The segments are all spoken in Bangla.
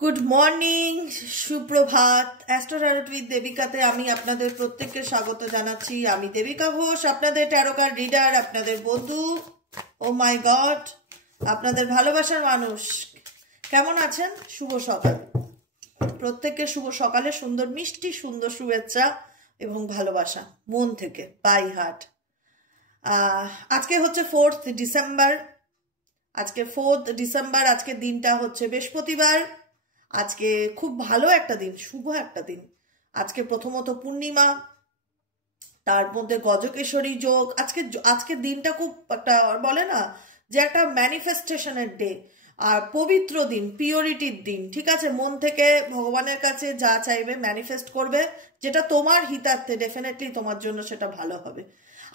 গুড মর্নিং, সুপ্রভাত। অ্যাস্ট্রো ট্যারোট উইথ দেবিকাতে আমি আপনাদের প্রত্যেককে স্বাগত জানাচ্ছি। আমি দেবিকা ঘোষ, আপনাদের ট্যারোকার রিডার, আপনাদের বন্ধু। ও মাই গড, আপনাদের ভালোবাসার মানুষ। কেমন আছেন? শুভ সকাল প্রত্যেককে, শুভ সকালে সুন্দর মিষ্টি সুন্দর শুভেচ্ছা এবং ভালোবাসা মন থেকে, বাই হার্ট। আজকে হচ্ছে 4th ডিসেম্বর। আজকে দিনটা হচ্ছে বৃহস্পতিবার। আজকে খুব ভালো একটা দিন, শুভ একটা দিন। আজকে প্রথমত পূর্ণিমা, তার মধ্যে গজকেশরী যোগ। আজকে দিনটা খুব একটা বলে না যে একটা ম্যানিফেস্টেশনের ডে, আর পবিত্র দিন, পিওরিটির দিন। ঠিক আছে, মন থেকে ভগবানের কাছে যা চাইবে ম্যানিফেস্ট করবে, যেটা তোমার হিতার্থে ডেফিনেটলি তোমার জন্য সেটা ভালো হবে।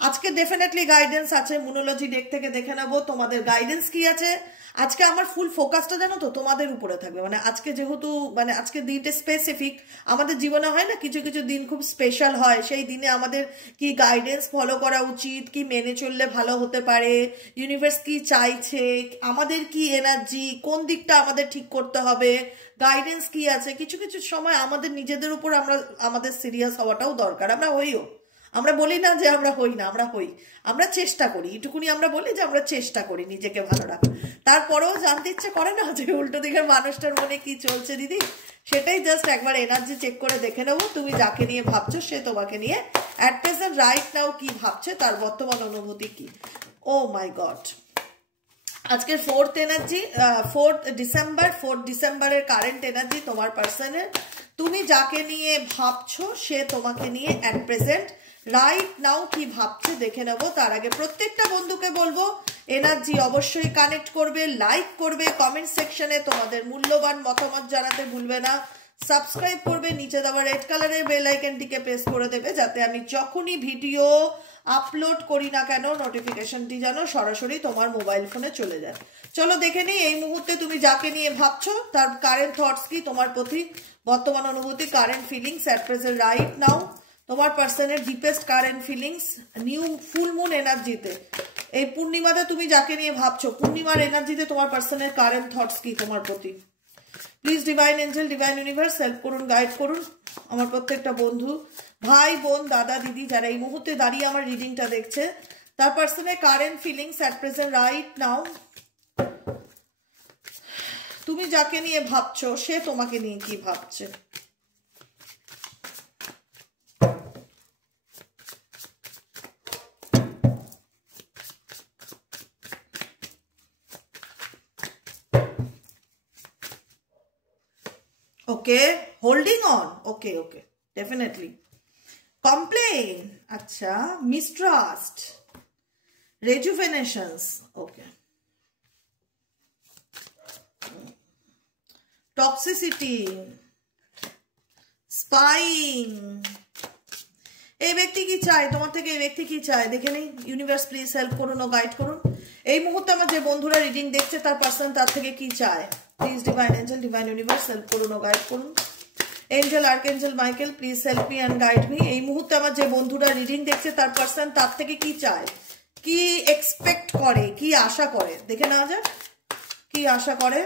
আজকে ডেফিনেটলি গাইডেন্স আছে, মুনোলজি ডেক থেকে দেখে নেবো তোমাদের গাইডেন্স কি আছে। আজকে আমার ফুল ফোকাসটা জানো তো তোমাদের উপরে থাকবে। আজকে যেহেতু আজকে দিনটা স্পেসিফিক, আমাদের জীবনে হয় না কিছু কিছু দিন খুব স্পেশাল হয়, সেই দিনে আমাদের কি গাইডেন্স ফলো করা উচিত, কি মেনে চললে ভালো হতে পারে, ইউনিভার্স কি চাইছে, আমাদের কি এনার্জি, কোন দিকটা আমাদের ঠিক করতে হবে, গাইডেন্স কি আছে। কিছু কিছু সময় আমাদের নিজেদের উপর আমাদের সিরিয়াস হওয়াটাও দরকার। আমরা হইও, আমরা বলি না যে আমরা হই না, আমরা হই, আমরা চেষ্টা করি, এটুকুনি আমরা বলি যে আমরা চেষ্টা করি নিজেকে ভালো রাখা। তারপরেও জানতে ইচ্ছে করে না যে উল্টো দিকের মানুষটার মনে কি চলছে দিদি। সেটাই জাস্ট একবার এনার্জি চেক করে দেখে নেবো, তুমি যাকে নিয়ে ভাবছো সে তোমাকে নিয়ে অ্যাট প্রেজেন্ট রাইট নাও কি ভাবছে, তার বর্তমান অনুভূতি কি। ও মাই গড, আজকে 4th ডিসেম্বরের কারেন্ট এনার্জি তোমার পার্সনের, তুমি যাকে নিয়ে ভাবছো সে তোমাকে নিয়ে অ্যাট প্রেজেন্ট রাইট নাও কি ভাবছে দেখে নেবো। তার আগে প্রত্যেকটা বন্ধুকে বলবো এনার্জি অবশ্যই কানেক্ট করবে, লাইক করবে, কমেন্ট সেকশনে তোমাদের মূল্যবান মতামত জানাতে ভুলবে না, সাবস্ক্রাইব করবে, নিচে দেওয়া রেড কালারের বেল আইকনটিকে প্রেস করে দেবে, যাতে আমি যখনই ভিডিও আপলোড করি না কেন নোটিফিকেশনটি যেন সরাসরি তোমার মোবাইল ফোনে চলে যায়। চলো দেখে নিই এই মুহূর্তে তুমি যাকে নিয়ে ভাবছো তার কারেন্ট থটস কি, তোমার প্রতি বর্তমান অনুভূতি, current feelings at present right now, তোমার পার্সনের deepest current feelings new full moon এনার্জিতে। এই পূর্ণিমাতে তুমি যাকে নিয়ে ভাবছো, পূর্ণিমার এনার্জিতে তোমার পার্সনের কারেন্ট থটস কি তোমার প্রতি। Please divine angel, divine universe help করুন, গাইড করুন আমার প্রত্যেকটা বন্ধু, ভাই বোন, দাদা দিদি যারা এই মুহূর্তে দাঁড়িয়ে আমার রিডিংটা দেখছে, তার পার্সনের current feelings at present right নাও। তুমি যাকে নিয়ে ভাবছো সে তোমাকে নিয়ে কি ভাবছে। Okay, holding on. Okay, definitely. Complain. Acha, mistrust. Rejuvenations. Okay. Toxicity. Spying. এই ব্যক্তি কি চায় তোমার থেকে, এই ব্যক্তি কি চায় দেখে নেই। ইউনিভার্স প্লিজ হেল্প করুন ও গাইড করুন। এই মুহূর্তে আমার যে বন্ধুরা রিডিং দেখছে তার পার্সন তার থেকে কি চায়। Please divine angel, divine universe help করুন ও গাইড করুন। Angel, archangel Michael please help me and guide me. এই মুহূর্তে আমার যে বন্ধুরা রিডিং দেখছে তার পার্সন তার থেকে কি চায়, কি এক্সপেক্ট করে, কি আশা করে দেখে নেওয়া যাক কি আশা করে।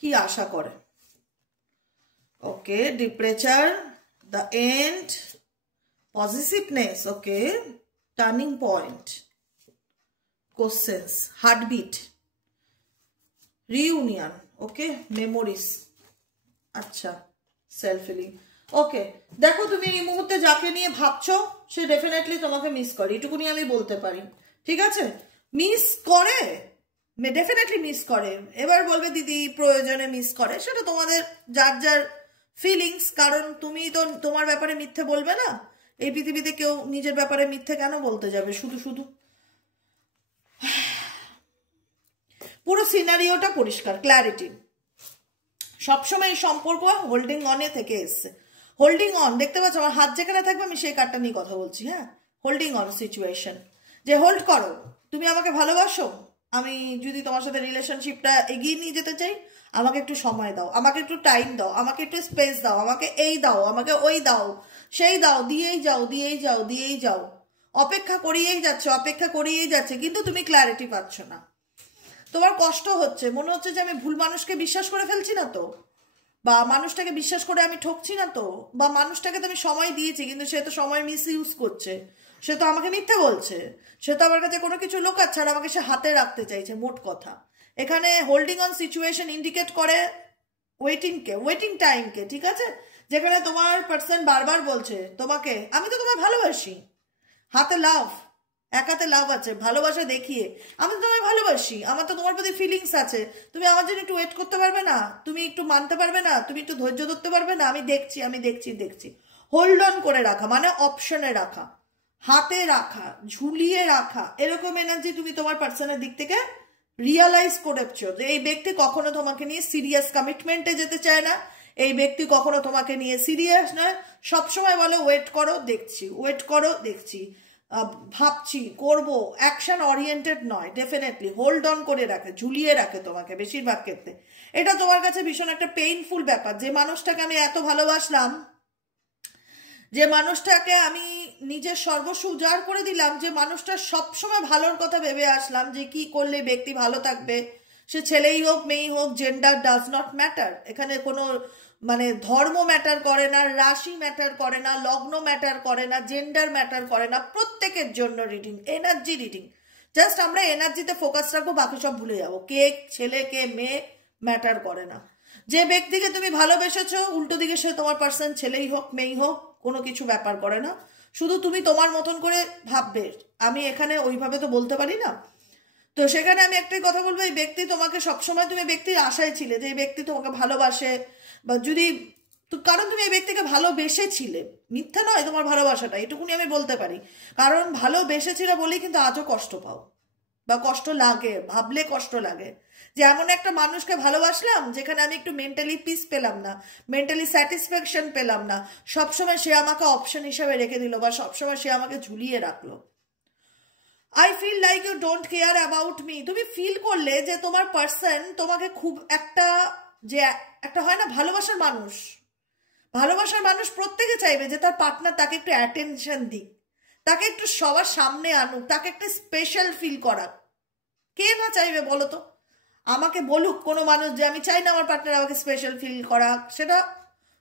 কি আশা করে। Okay, departure, the end, positiveness, okay, turning point, questions, heartbeat, reunion, okay, memories, আচ্ছা, সেলফ ফিলিং। ওকে, দেখো তুমি এই মুহূর্তে যাকে নিয়ে ভাবছো সে ডেফিনেটলি তোমাকে মিস করে, এটুকুনি আমি বলতে পারি। ঠিক আছে, মিস করে, ডেফিনেটলি মিস করে। এবার বলবে দিদি প্রয়োজনে মিস করে, সেটা তোমাদের যার যার ফিলিংস, কারণ তুমি তো তোমার ব্যাপারে মিথ্যে বলবে না। এই পৃথিবীতে কেউ নিজের ব্যাপারে মিথ্যে কেন বলতে যাবে শুধু শুধু। পুরো সিনারিওটা পরিষ্কার, ক্ল্যারিটি। সবসময় এই সম্পর্ক হোল্ডিং অনে থেকে এসছে। হোল্ডিং অন দেখতে পাচ্ছ, আমার হাত যেখানে থাকবে আমি সেই কার্ডটা নিয়ে কথা বলছি। হ্যাঁ, হোল্ডিং অন সিচুয়েশন, যে হোল্ড করো, তুমি আমাকে ভালোবাসো, আমি যদি তোমার সাথে রিলেশনশিপটা এগিয়ে নিয়ে যেতে চাই, আমাকে একটু সময় দাও, আমাকে একটু টাইম দাও, আমাকে একটু স্পেস দাও, আমাকে এই দাও, আমাকে ওই দাও, সেই দাও, দিয়েই যাও, দিয়েই যাও, দিয়েই যাও, অপেক্ষা করিয়েই যাচ্ছে, অপেক্ষা করিয়েই যাচ্ছে, কিন্তু তুমি ক্ল্যারিটি পাচ্ছ না। তোমার কষ্ট হচ্ছে, মনে হচ্ছে যে আমি ভুল মানুষকে বিশ্বাস করে ফেলছি না তো, বা মানুষটাকে বিশ্বাস করে আমি ঠকছি না তো, বা মানুষটাকে তো আমি সময় দিয়েছি কিন্তু সে তো সময় মিস ইউজ করছে, সে তো আমাকে মিথ্যে বলছে, সে তো আমার কাছে কোনো কিছু লোকাচ্ছে আর আমাকে সে হাতে রাখতে চাইছে। মোট কথা এখানে হোল্ডিং অন সিচুয়েশন ইন্ডিকেট করে ওয়েটিংকে, ওয়েটিং টাইমকে, ঠিক আছে? যেখানে তোমার পার্সন বারবার বলছে তোমাকে আমি তো তোমায় ভালোবাসি, হাতে লাভ, এক হাতে লাভ আছে, ভালোবাসা দেখিয়ে আমি তো তোমায় ভালোবাসি, আমার তো তোমার প্রতি ফিলিংস আছে, তুমি আমার জন্য একটু ওয়েট করতে পারবে না, তুমি একটু মানতে পারবে না, তুমি একটু ধৈর্য ধরতে পারবে না, আমি দেখছি, আমি দেখছি, দেখছি। হোল্ড অন করে রাখা মানে অপশনে রাখা, হাতে রাখা, ঝুলিয়ে রাখা, এরকম এনার্জি তুমি তোমার পার্সনের দিক থেকে রিয়ালাইজ করেছো যে এই ব্যক্তি কখনো তোমাকে নিয়ে সিরিয়াস কমিটমেন্টে যেতে চায় না, এই ব্যক্তি কখনো তোমাকে নিয়ে সিরিয়াস নয়, সবসময় বলে ওয়েট করো দেখছি, ওয়েট করো দেখছি, ভাবছি করব, অ্যাকশন ওরিয়েন্টেড নয়, ডেফিনেটলি হোল্ড অন করে রাখে, ঝুলিয়ে রাখে তোমাকে বেশিরভাগ ক্ষেত্রে। এটা তোমার কাছে ভীষণ একটা পেইনফুল ব্যাপার, যে মানুষটাকে আমি এত ভালোবাসলাম, যে মানুষটাকে আমি নিজের সর্বস্ব উজাড় করে দিলাম, যে মানুষটা সবসময় ভালোর কথা ভেবে আসলাম যে কি করলে ব্যক্তি ভালো থাকবে, সে ছেলেই হোক মেয়েই হোক, জেন্ডার ডাজ নট ম্যাটার, এখানে কোনো মানে ধর্ম ম্যাটার করে না, রাশি ম্যাটার করে না, লগ্ন ম্যাটার করে না, জেন্ডার ম্যাটার করে না, প্রত্যেকের জন্য রিডিং, এনার্জি রিডিং, জাস্ট আমরা এনার্জিতে ফোকাস রাখবো, বাকি সব ভুলে যাবো, কে ছেলে কে মেয়ে ম্যাটার করে না। যে ব্যক্তিকে তুমি ভালোবেসেছো উল্টো দিকে সে তোমার পার্সন ছেলেই হোক মেয়েই হোক, কোনো কিছু ব্যাপার করে না, শুধু তুমি তোমার মতন করে ভাববে, আমি এখানে ওইভাবে তো বলতে পারি না। তো সেখানে আমি একটাই কথা বলবো, এই ব্যক্তি তোমাকে সবসময়, তুমি ব্যক্তির আশায় ছিলে যে এই ব্যক্তি তোমাকে ভালোবাসে, বা যদি কারণ তুমি এই ব্যক্তিকে ভালোবেসেছিলে, মিথ্যা নয় তোমার ভালোবাসাটা, এটুকুনি আমি বলতে পারি, কারণ ভালোবেসেছিলে বলেই কিন্তু আজও কষ্ট পাও, বা কষ্ট লাগে, ভাবলে কষ্ট লাগে, যে এমন একটা মানুষকে ভালোবাসলাম যেখানে আমি একটু মেন্টালি পিস পেলাম না, মেন্টালি স্যাটিসফ্যাকশন পেলাম না, সবসময় সে আমাকে অপশন হিসাবে রেখে দিল, বা সবসময় সে আমাকে ঝুলিয়ে রাখলো। I feel like you don't care about me, তুমি ফিল করলে যে তোমার পার্সন তোমাকে খুব একটা, যে একটা হয় না ভালোবাসার মানুষ, ভালোবাসার মানুষ প্রত্যেকে চাইবে যে তার পার্টনার তাকে একটু অ্যাটেনশন দিক, তাকে একটু সবার সামনে আনুক, তাকে একটা স্পেশাল ফিল করাক, কে না চাইবে বলো তো? আমাকে বলুক কোনো মানুষ যে আমি চাই না আমার পার্টনার আমাকে স্পেশাল ফিল করাক, সেটা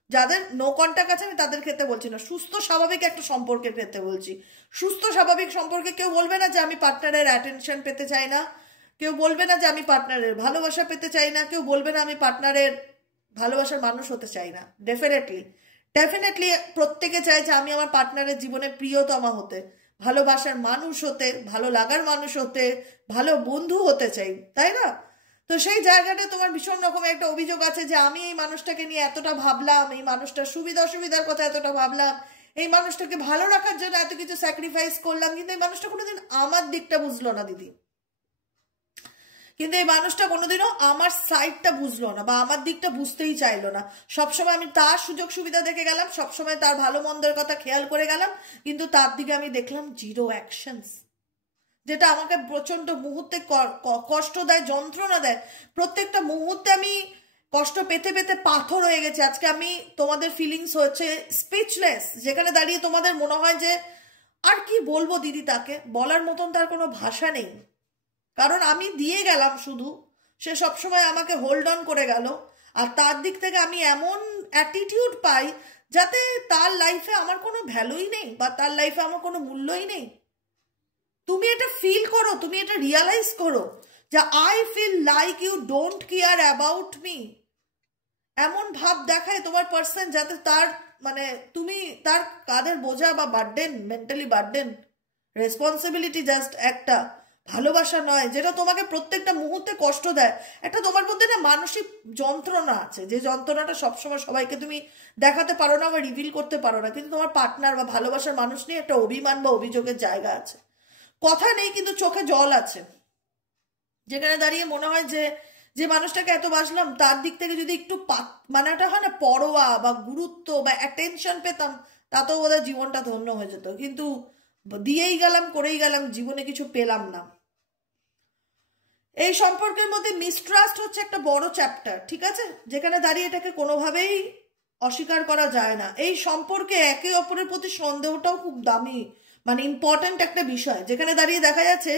যাদের নো কন্ট্যাক্ট আছে আমি তাদের ক্ষেত্রে বলছি না, সুস্থ স্বাভাবিক একটা সম্পর্কের ক্ষেত্রে বলছি। সুস্থ স্বাভাবিক সম্পর্কে কেউ বলবে না যে আমি পার্টনারের অ্যাটেনশন পেতে চাই না, কেউ বলবে না যে আমি পার্টনারের ভালোবাসা পেতে চাই না, কেউ বলবে না আমি পার্টনারের ভালোবাসার মানুষ হতে চাই না। ডেফিনেটলি ডেফিনেটলি প্রত্যেকে চায় যে আমি আমার পার্টনারের জীবনে প্রিয়তমা হতে, ভালোবাসার মানুষ হতে, ভালো লাগার মানুষ হতে, ভালো বন্ধু হতে চাই, তাই না? তো সেই জায়গাটা তোমার ভীষণ রকমের একটা অভিযোগ আছে যে আমি এই মানুষটাকে নিয়ে এতটা ভাবলাম, এই মানুষটার সুবিধা অসুবিধার কথা এতটা ভাবলাম, এই মানুষটাকে ভালো রাখার জন্য এত কিছু স্যাক্রিফাইস করলাম, কিন্তু এই মানুষটা কোনোদিন আমার দিকটা বুঝলো না দিদি, কিন্তু এই মানুষটা কোনোদিনও আমার সাইডটা বুঝলো না, বা আমার দিকটা বুঝতেই চাইলো না। সবসময় আমি তার সুযোগ সুবিধা দেখে গেলাম, সবসময় তার ভালো মন্দের কথা খেয়াল করে গেলাম, কিন্তু তার দিকে আমি দেখলাম জিরো অ্যাকশনস, যেটা আমাকে প্রচন্ড মুহূর্তে কষ্ট দেয়, যন্ত্রণা দেয়। প্রত্যেকটা মুহূর্তে আমি কষ্ট পেতে পেতে পাথর হয়ে গেছে। আজকে আমি তোমাদের ফিলিংস হচ্ছে স্পিচলেস, যেখানে দাঁড়িয়ে তোমাদের মনে হয় যে আর কি বলবো দিদি, তাকে বলার মতন তার কোনো ভাষা নেই, কারণ আমি দিয়ে গেলাম শুধু, সে সবসময় আমাকে হোল্ড অন করে গেল, আর তার দিক থেকে আমি এমন অ্যাটিটিউড পাই যাতে তার লাইফে আমার কোনো ভ্যালুই নেই, বা তার লাইফে আমার কোনো মূল্যই নেই। তুমি এটা ফিল করো, তুমি এটা রিয়ালাইজ করো যে I feel like you don't care about me, এমন ভাব দেখায় তোমার পার্সন যাতে তার মানে তুমি তার কাঁধের বোঝা বা burden, mentally burden, responsibility just একটা, ভালোবাসা নয়, যেটা তোমাকে প্রত্যেকটা মুহূর্তে কষ্ট দেয়। একটা তোমার মধ্যে না মানসিক যন্ত্রণা আছে, যে যন্ত্রণাটা সবসময় সবাইকে তুমি দেখাতে পারো না বা রিভিল করতে পারো না, কিন্তু তোমার পার্টনার বা ভালোবাসার মানুষ নিয়ে একটা অভিমান বা অভিযোগের জায়গা আছে, কথা নেই কিন্তু চোখে জল আছে, যেখানে দাঁড়িয়ে মনে হয় যে যে মানুষটাকে এত বাসলাম তার দিক থেকে যদি একটু মানে একটা হয় না পরোয়া বা গুরুত্ব বা অ্যাটেনশন পেতাম, তাতেও বোধহয় জীবনটা ধন্য হয়ে যেত, কিন্তু দিয়েই গেলাম করেই গেলাম, জীবনে কিছু পেলাম না। এই সম্পর্কের মধ্যে মিসট্রাস্ট হচ্ছে একটা বড় চ্যাপ্টার, ঠিক আছে, যেখানে দাঁড়িয়ে এটাকে কোনোভাবেই অস্বীকার করা যায় না। এই সম্পর্কে একে অপরের প্রতি সন্দেহটাও খুব দামি, মানে ইম্পর্ট্যান্ট একটা বিষয়, যেখানে দাঁড়িয়ে দেখা যাচ্ছে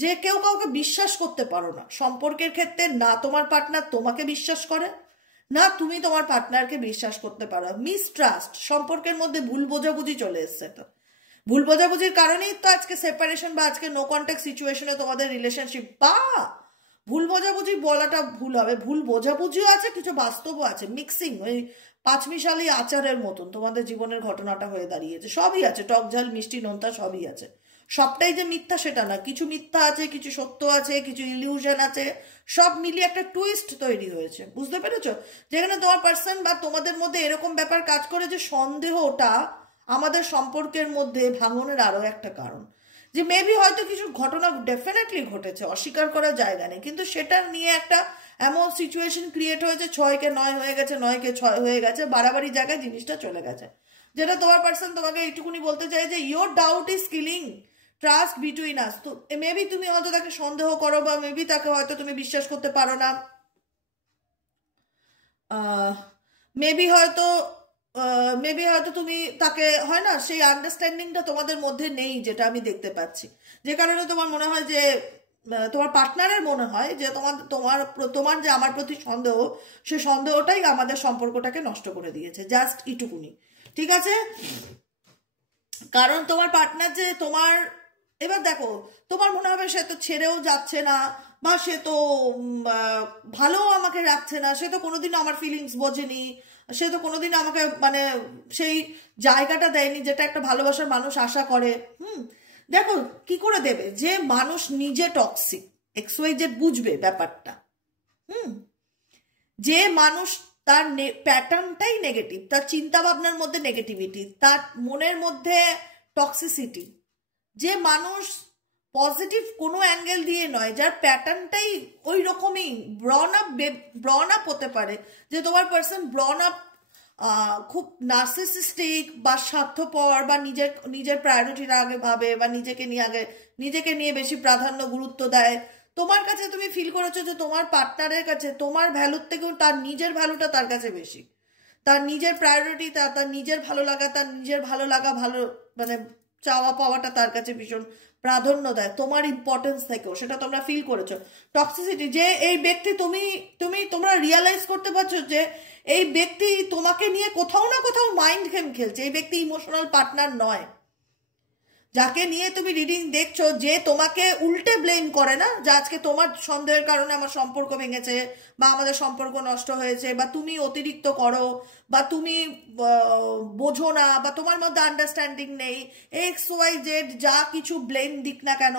যে কেউ কাউকে বিশ্বাস করতে পারো না সম্পর্কের ক্ষেত্রে। না তোমার পার্টনার তোমাকে বিশ্বাস করে, না তুমি তোমার পার্টনারকে বিশ্বাস করতে পারো। মিসট্রাস্ট, সম্পর্কের মধ্যে ভুল বোঝাবুঝি চলে এসছে। তো ভুল বোঝাবুঝির কারণেই তো আজকে সেপারেশন বা আজকে নো কন্ট্যাক্ট সিচুয়েশনে তোমাদের রিলেশনশিপ। বা ভুল বোঝাবুঝি বলাটা ভুল হবে, ভুল বোঝাবুঝিও আছে, কিছু বাস্তবও আছে, মিক্সিং, ওই পাঁচমিশালি আচারের মতন তোমাদের জীবনের ঘটনাটা হয়ে দাঁড়িয়েছে। সবই আছে, টক ঝাল মিষ্টি নোনতা সবই আছে। সবটাই যে মিথ্যা সেটা না, কিছু মিথ্যা আছে, কিছু সত্য আছে, কিছু ইলিউশন আছে, সব মিলিয়ে একটা টুইস্ট তৈরি হয়েছে, বুঝতে পেরেছো? যেখানে তোমার পার্সন বা তোমাদের মধ্যে এরকম ব্যাপার কাজ করে যে সন্দেহটা আমাদের সম্পর্কের মধ্যে ভাঙনের আরো একটা কারণ। যে মেবি হয়তো কিছু ঘটনা ডেফিনেটলি ঘটেছে, অস্বীকার করার জায়গা নেই, কিন্তু সেটা নিয়ে একটা এমন সিচুয়েশন ক্রিয়েট হয়েছে, 6কে 9 হয়ে গেছে, 9কে 6 হয়ে গেছে, বাড়াবাড়ি জায়গায় জিনিসটা চলে গেছে। যেটা তোমার পার্সন তোমাকে এইটুকুনি বলতে চাই যে your doubt is killing trust between us. তো মেবি তুমি হয়তো তাকে সন্দেহ করো, বা মেবি তাকে হয়তো তুমি বিশ্বাস করতে পারো না, মেবি হয়তো তুমি তাকে, হয় না, সেই আন্ডারস্ট্যান্ডিংটা তোমাদের মধ্যে নেই, যেটা আমি দেখতে পাচ্ছি। যে কারণে তোমার মনে হয় যে তোমার পার্টনারের মনে হয় যে তোমার তোমার তোমার যে আমার প্রতি সন্দেহ, সে সন্দেহটাই আমাদের সম্পর্কটাকে নষ্ট করে দিয়েছে, জাস্ট এটুকুনি, ঠিক আছে? কারণ তোমার পার্টনার যে তোমার, এবার দেখো, তোমার মনে হবে সে তো ছেড়েও যাচ্ছে না, বা সে তো ভালো আমাকে রাখছে না, সে তো কোনোদিনও আমার ফিলিংস বোঝেনি, সে তো কোনোদিন আমাকে মানে সেই জায়গাটা দেয়নি যেটা একটা ভালোবাসার মানুষ আশা করে। দেখো কি করে দেবে, যে মানুষ নিজে টক্সিক, XYZ বুঝবে ব্যাপারটা। যে মানুষ তার প্যাটার্নটাই নেগেটিভ, তার চিন্তা ভাবনার মধ্যে নেগেটিভিটি, তার মনের মধ্যে টক্সিসিটি, যে মানুষ পজিটিভ কোনো অ্যাঙ্গেল দিয়ে নয়, যার প্যাটার্নটাই ওই রকমই ব্রন আপ হতে পারে, যে তোমার পার্সন ব্রন আপ খুব নার্সিসিস্টিক বা স্বার্থপর, বা নিজের প্রায়োরিটির আগে ভাবে, বা নিজেকে নিয়ে বেশি প্রাধান্য গুরুত্ব দেয়। তোমার কাছে তুমি ফিল করেছো যে তোমার পার্টনারের কাছে তোমার ভ্যালুর থেকেও তার নিজের ভ্যালুটা তার কাছে বেশি, তার নিজের প্রায়োরিটি, তার নিজের ভালো লাগা ভালো মানে চাওয়া পাওয়াটা তার কাছে ভীষণ প্রাধান্য দেয় তোমার ইম্পর্টেন্স থেকেও, সেটা তোমরা ফিল করেছো। টক্সিসিটি, যে এই ব্যক্তি তোমরা রিয়ালাইজ করতে পারছো যে এই ব্যক্তি তোমাকে নিয়ে কোথাও না কোথাও মাইন্ড গেম খেলছে, এই ব্যক্তি ইমোশনাল পার্টনার নয়। যাকে নিয়ে তুমি রিডিং দেখছো, যে তোমাকে উল্টে ব্লেম করে না, যে আজকে তোমার সন্দেহের কারণে আমার সম্পর্ক ভেঙেছে, বা আমাদের সম্পর্ক নষ্ট হয়েছে, বা তুমি অতিরিক্ত করো, বা তুমি বোঝো না, বা তোমার মধ্যে আন্ডারস্ট্যান্ডিং নেই, XYZ যা কিছু ব্লেম দিক না কেন,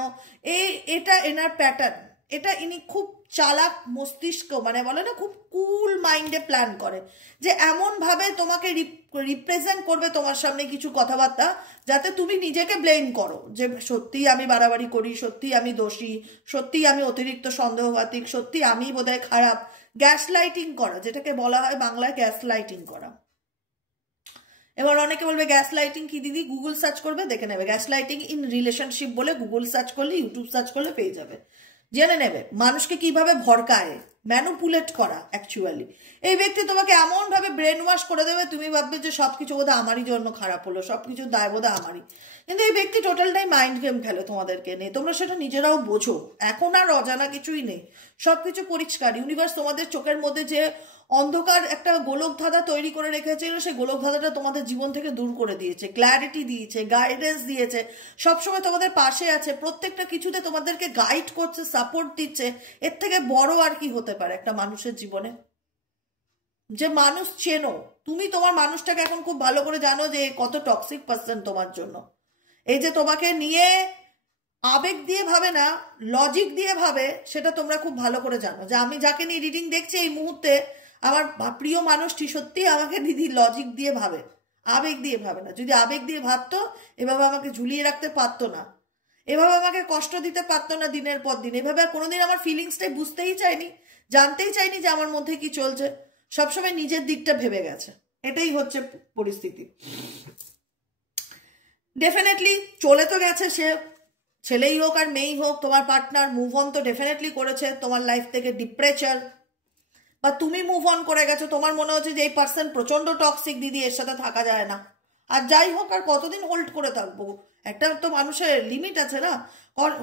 এটা এনার প্যাটার্ন। এটা ইনি খুব চালাক মস্তিষ্ক, মানে বলে না, খুব কুল মাইন্ডে প্ল্যান করে, যে এমন ভাবে তোমাকে রিপ্রেজেন্ট করবে তোমার সামনে কিছু কথাবার্তা, যাতে তুমি নিজেকে ব্লেম করো, যে সত্যি আমি বাড়াবাড়ি করি, সত্যি আমি দোষী, সত্যি আমি অতিরিক্ত সন্দেহবাতিক, সত্যি আমি বোধহয় খারাপ। গ্যাস লাইটিং করা, যেটাকে বলা হয় বাংলায় গ্যাস লাইটিং করা। এবার অনেকে বলবে গ্যাস লাইটিং কি দিদি, গুগল সার্চ করবে দেখে নেবে, গ্যাস লাইটিং ইন রিলেশনশিপ বলে গুগল সার্চ করলে, ইউটিউব সার্চ করলে পেয়ে যাবে, জেনে নেবে মানুষকে কিভাবে ভরকায়, ম্যানুপুলেট করা। অ্যাকচুয়ালি এই ব্যক্তি তোমাকে এমন ভাবে ব্রেন ওয়াশ করে দেবে, তুমি ভাববে যে সবকিছু বোধহয় আমারই জন্য খারাপ হলো, সবকিছু দায় বোধহয় আমারই, কিন্তু এই ব্যক্তি টোটালটাই মাইন্ড গেম খেলে তোমাদেরকে নিয়ে, তোমরা সেটা নিজেরাও বোঝো। এখন আর অজানা কিছুই নেই, সবকিছু পরিষ্কার। ইউনিভার্স তোমাদের চোখের মধ্যে যে অন্ধকার একটা গোলক ধাঁধা তৈরি করে রেখেছিল, সেই গোলক ধাঁধাটা তোমাদের জীবন থেকে দূর করে দিয়েছে, ক্ল্যারিটি দিয়েছে, গাইডেন্স দিয়েছে, সবসময় তোমাদের পাশে আছে, প্রত্যেকটা কিছুতে তোমাদেরকে গাইড করছে, সাপোর্ট দিচ্ছে। এর থেকে বড় আর কি হতে পারে একটা মানুষের জীবনে? যে মানুষ চেনো, তুমি তোমার মানুষটাকে এখন খুব ভালো করে জানো যে কত টক্সিক পার্সন তোমার জন্য। এই যে তোমাকে নিয়ে আবেগ দিয়ে ভাবে না, লজিক দিয়ে ভাবে, সেটা তোমরা খুব ভালো করে জানো। যে আমি যাকে নিয়ে রিডিং দেখছি এই মুহূর্তে, আমার প্রিয় মানুষটি সত্যি আমাকে দিদি লজিক দিয়ে ভাবে, আবেগ দিয়ে ভাবে না। যদি আবেগ দিয়ে ভাবতো, এভাবে আমাকে ঝুলিয়ে রাখতে পারতো না, এভাবে আমাকে কষ্ট দিতে পারতো না দিনের পর দিন, এভাবে আর কোনোদিন আমার ফিলিংসটাই বুঝতেই চাইনি, জানতেই চাইনি যে আমার মধ্যে কি চলছে, সবসময় নিজের দিকটা ভেবে গেছে। এটাই হচ্ছে পরিস্থিতি। ডেফিনেটলি চলে তো গেছে সে, ছেলেই হোক আর মেয়েই হোক, তোমার পার্টনার মুভ অন তো ডেফিনেটলি করেছে তোমার লাইফ থেকে, ডিপ্রেচার, বা তুমি মুভ অন করে গেছো, তোমার মনে হচ্ছে যে এই পার্সন প্রচন্ড টক্সিক, দিদি এর সাথে থাকা যায় না। আর যাই হোক, আর কতদিন হোল্ড করে থাকবো? একটা তো মানুষের লিমিট আছে না।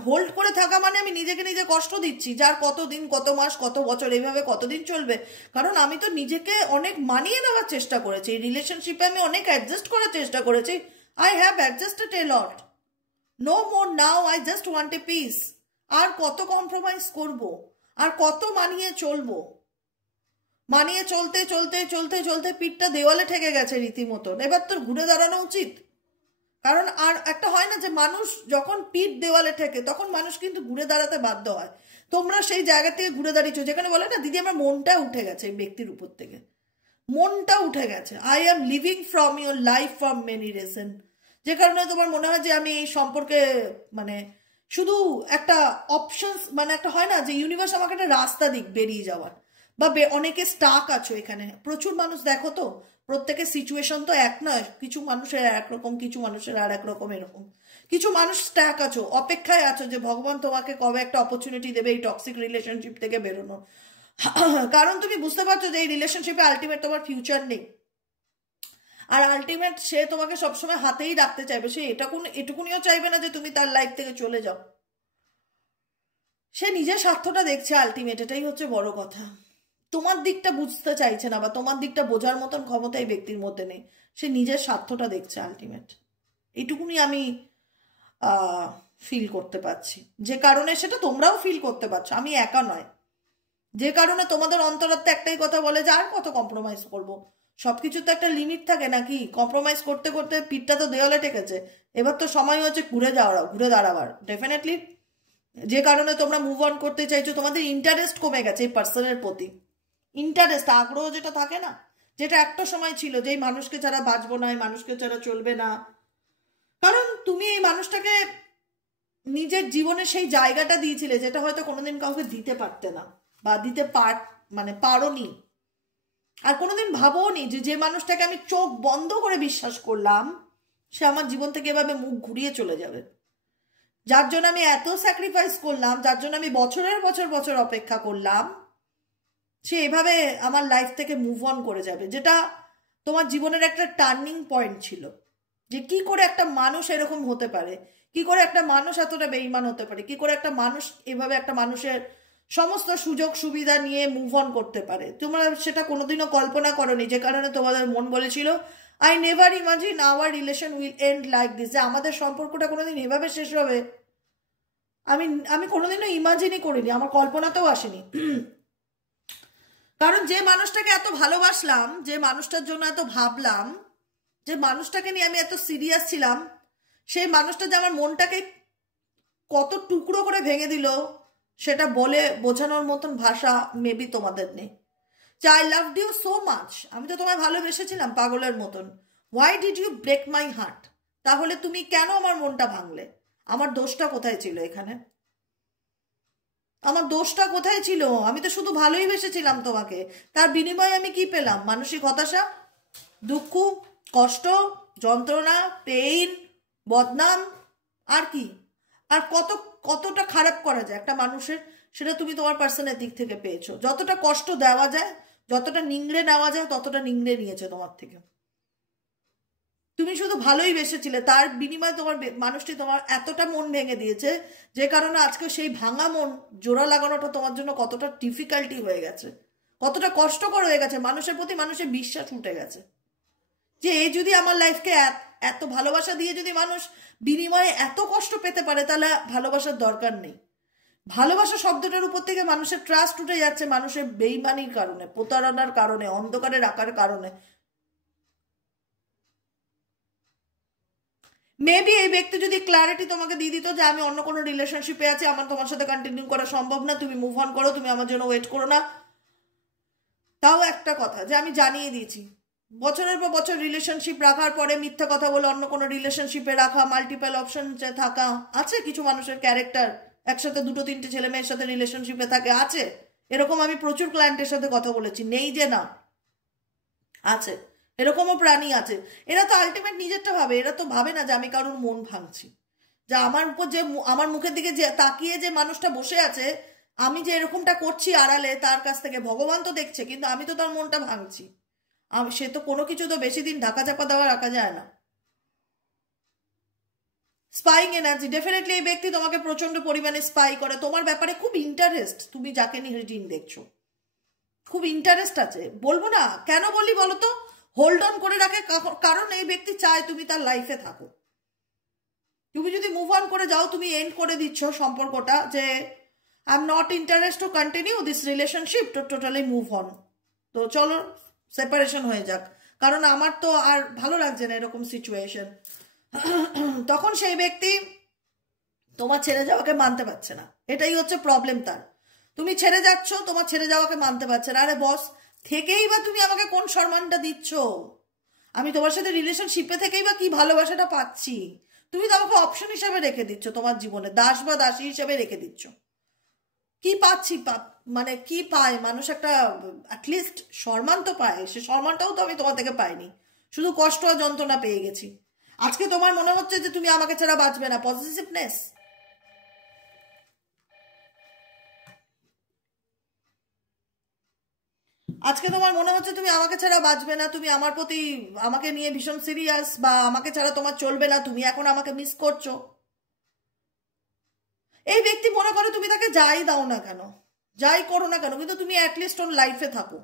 হোল্ড করে থাকা মানে আমি নিজেকে নিজে কষ্ট দিচ্ছি, যার কতদিন, কত মাস, কত বছর, এইভাবে কতদিন চলবে? কারণ আমি তো নিজেকে অনেক মানিয়ে নেওয়ার চেষ্টা করেছি, রিলেশনশিপে আমি অনেক অ্যাডজাস্ট করার চেষ্টা করেছি। I have adjusted a lot. No more now, I just want a peace. আর কত কম্প্রোমাইজ করব? আর কত মানিয়ে চলবো? মানিয়ে চলতে চলতে চলতে চলতে পিঠটা দেওয়ালে ঠেকে গেছে রীতিমতন। এবার তোর ঘুরে দাঁড়ানো উচিত। কারণ আর একটা হয় না যে মানুষ যখন পিঠ দেওয়ালে ঠেকে তখন মানুষ কিন্তু ঘুরে দাঁড়াতে বাধ্য হয়। তোমরা সেই জায়গা থেকে ঘুরে দাঁড়িয়েছো যেখানে বলে না দিদি আমার মনটা উঠে গেছে এই ব্যক্তির উপর থেকে, মনটা উঠে গেছে। I am living from your life from many reason. যে কারণে তোমার মনে হয় যে আমি এই সম্পর্কে মানে শুধু একটা অপশন, মানে একটা হয় না যে ইউনিভার্স আমাকে একটা রাস্তা দিক বেরিয়ে যাওয়ার, বা অনেকে স্টাক আছো এখানে। প্রচুর মানুষ দেখো তো, প্রত্যেকের সিচুয়েশন তো এক নয়, কিছু মানুষের একরকম, কিছু মানুষের আর এক রকম, এরকম কিছু মানুষ স্টাক আছো, অপেক্ষায় আছো যে ভগবান তোমাকে কবে একটা অপরচুনিটি দেবে এই টক্সিক রিলেশনশিপ থেকে বেরোনো। কারণ তুমি বুঝতে পারছো যে এই রিলেশনশিপে আলটিমেট তোমার ফিউচার নেই, আর আলটিমেট সে তোমাকে সবসময় হাতেই রাখতে চাইবে। সে এটুকুনিও চাইবে না যে তুমি তার লাইফ থেকে চলে যাও। সে নিজের স্বার্থটা দেখছে আলটিমেট, এটাই হচ্ছে বড় কথা। তোমার দিকটা বুঝতে চাইছে না, বা তোমার দিকটা বোঝার মতন ক্ষমতা এই ব্যক্তির মধ্যে নেই। সে নিজের স্বার্থটা দেখছে আলটিমেট। এইটুকুনি আমি ফিল করতে পারছি, যে কারণে সেটা তোমরাও ফিল করতে পারছো, আমি একা নয়। যে কারণে তোমাদের অন্তরাত্মা একটাই কথা বলে যে আর কত কম্প্রোমাইজ করবো? সবকিছুর তো একটা লিমিট থাকে নাকি? কম্প্রোমাইজ করতে করতে পিঠটা তো দেওয়ালে ঠেকেছে, এবার তো সময় হচ্ছে ঘুরে দাঁড়াবার ডেফিনেটলি। যে কারণে তোমরা মুভ অন করতে চাইছো, তোমাদের ইন্টারেস্ট কমে গেছে এই পার্সনের প্রতি। ইন্টারেস্ট, আগ্রহ যেটা থাকে না, যেটা একটা সময় ছিল যে এই মানুষকে ছাড়া বাঁচবো না, এই মানুষকে ছাড়া চলবে না। কারণ তুমি এই মানুষটাকে নিজের জীবনে সেই জায়গাটা দিয়েছিলে যেটা হয়তো কোনোদিন কাউকে দিতে পারতে না, বা দিতে পারোনি। আর কোনোদিন ভাবোনি যে যে মানুষটাকে আমি চোখ বন্ধ করে বিশ্বাস করলাম সে আমার জীবন থেকে এভাবে মুখ ঘুরিয়ে চলে যাবে। যার জন্য আমি এত স্যাক্রিফাইস করলাম, যার জন্য আমি বছরের বছর বছর অপেক্ষা করলাম, সে এভাবে আমার লাইফ থেকে মুভ অন করে যাবে। যেটা তোমার জীবনের একটা টার্নিং পয়েন্ট ছিল, যে কি করে একটা মানুষ এরকম হতে পারে, কি করে একটা মানুষ এতটা বেঈমান হতে পারে, কি করে একটা মানুষ এভাবে একটা মানুষের সমস্ত সুযোগ সুবিধা নিয়ে মুভ অন করতে পারে। তোমরা সেটা কোনোদিনও কল্পনা করোনি, যে কারণে তোমাদের মন বলেছিল I never imagine our relation will end like this, যে আমাদের সম্পর্কটা কোনোদিন এভাবে শেষ হবে। আমি কোনোদিনও ইমাজিনই করিনি, আমার কল্পনাতেও আসেনি। কারণ যে মানুষটাকে এত ভালোবাসলাম, যে মানুষটার জন্য এত ভাবলাম, যে মানুষটাকে নিয়ে আমি এত সিরিয়াস ছিলাম, সেই মানুষটা যে আমার মনটাকে কত টুকরো করে ভেঙে দিল সেটা বলে বোঝানোর মতন ভাষা মেবি তোমাদের নেই। যে I loved you so much, আমি তো তোমায় ভালোবেসেছিলাম পাগলের মতন। Why did you break my heart? তাহলে তুমি কেন আমার মনটা ভাঙলে? আমার দোষটা কোথায় ছিল এখানে? আমার দোষটা কোথায় ছিল? আমি তো শুধু ভালোই বেসেছিলাম তোমাকে, তার বিনিময়ে আমি কি পেলাম? মানসিক হতাশা, দুঃখ, কষ্ট, যন্ত্রণা, পেইন, বদনাম, আর কি? আর কতটা খারাপ করা যায় একটা মানুষের, সেটা তুমি তোমার পার্সনের দিক থেকে পেয়েছো। যতটা কষ্ট দেওয়া যায়, যতটা নিংড়ে নেওয়া যায়, ততটা নিংড়ে নিয়েছে তোমার থেকে। তুমি শুধু ভালোই বেসেছিলে, তার বিনিময়ে তোমার মানুষটি তোমার এতটা মন ভেঙে দিয়েছে, যে কারণে আজকে সেই ভাঙা মন জোড়া লাগানোটা তোমার জন্য কতটা ডিফিকাল্টি হয়ে গেছে, কতটা কষ্টকর হয়ে গেছে। মানুষের প্রতি মানুষের বিশ্বাস উঠে গেছে, যে এই যদি আমার লাইফকে এত ভালোবাসা দিয়ে যদি মানুষ বিনিময়ে এত কষ্ট পেতে পারে, তাহলে ভালোবাসার দরকার নেই। ভালোবাসা শব্দটার উপর থেকে মানুষের ট্রাস্ট উঠে যাচ্ছে, মানুষের বেইমানির কারণে, প্রতারণার কারণে, অন্ধকারে রাখার কারণে। মেবি এই ব্যক্তি যদি ক্ল্যারিটি তোমাকে দিয়ে দিত যে আমি অন্য কোনো রিলেশনশিপে আছি, আমার তোমার সাথে কন্টিনিউ করা সম্ভব না, তুমি মুভ অন করো, তুমি আমার জন্য ওয়েট করো না, তাও একটা কথা যে আমি জানিয়ে দিয়েছি। বছরের পর বছর রিলেশনশিপ রাখার পরে মিথ্যা কথা বলে অন্য কোনো রিলেশনশিপে রাখা, মাল্টিপল অপশন থাকা আছে। কিছু মানুষের ক্যারেক্টার একসাথে দুটো তিনটে ছেলে মেয়ের সাথে রিলেশনশিপে থাকে, আছে এরকম। আমি প্রচুর ক্লায়েন্টের সাথে কথা বলেছি, নেই যে না, আছে। এরকমও প্রাণী আছে। এরা তো আলটিমেট নিজেরটা ভাবে, এরা তো ভাবে না যে আমি কারোর মন ভাঙছি। যে আমার উপর যে আমার মুখের দিকে যে তাকিয়ে যে মানুষটা বসে আছে, আমি যে এরকমটা করছি আড়ালে, তার কাছ থেকে ভগবান তো দেখছে, কিন্তু আমি তো তার মনটা ভাঙছি। সে তো কোনো কিছু তো বেশি দিন ঢাকা চাপা দেওয়া রাখা যায় না। স্পাইং এনার্জি, ডেফিনেটলি এই ব্যক্তি তোমাকে প্রচন্ড পরিমাণে স্পাই করে, তোমার ব্যাপারে খুব ইন্টারেস্ট, তুমি যাকে নিয়ে রিডিং দেখছো খুব ইন্টারেস্ট আছে। বলবো না কেন বলি বলো তো, হোল্ড অন করে রাখে, কারণ এই ব্যক্তি চায় তুমি তার লাইফে থাকো। তুমি যদি মুভ অন করে যাও, তুমি এন্ড করে দিচ্ছ সম্পর্কটা, যে I am not interest to continue this relationship, to totally move on, তো চলো সেপারেশন হয়ে যাক, কারণ আমার তো আর ভালো লাগছে না এরকম সিচুয়েশন। তখন সেই ব্যক্তি তোমার ছেড়ে যাওয়াকে মানতে পারছে না, এটাই হচ্ছে প্রবলেম তার। তুমি ছেড়ে যাচ্ছ, তোমার ছেড়ে যাওয়াকে মানতে পারছে না। আরে বস, থেকেই বা তুমি আমাকে কোন সম্মানটা দিচ্ছ? আমি তোমার সাথে রিলেশনশিপে থেকেই বা কি ভালোবাসাটা পাচ্ছি? তুমি তো আমাকে অপশন হিসেবে রেখে দিচ্ছ, তোমার জীবনে দাস বা দাসী হিসেবে রেখে দিচ্ছ। কি পাচ্ছি? মানে কি পায় মানুষ? একটা অ্যাটলিস্ট সম্মান তো পায়, সে সম্মানটাও তো আমি তোমার থেকে পাইনি, শুধু কষ্ট আর যন্ত্রণা পেয়ে গেছি। আজকে তোমার মনে হচ্ছে যে তুমি আমাকে ছাড়া বাঁচবে না, পজিটিভনেস। আজকে তোমার মনে হচ্ছে তুমি আমাকে ছাড়া বাঁচবে না, তুমি আমার প্রতি, আমাকে নিয়ে ভীষণ সিরিয়াস, বা আমাকে ছাড়া তোমার চলবে না, তুমি এখন আমাকে মিস করছো। এই ব্যক্তি মনে করে তুমি তাকে যাই দাও না কেন, যাই করো না কেন, কিন্তু তুমি অ্যাটলিস্ট ওর লাইফে থাকো,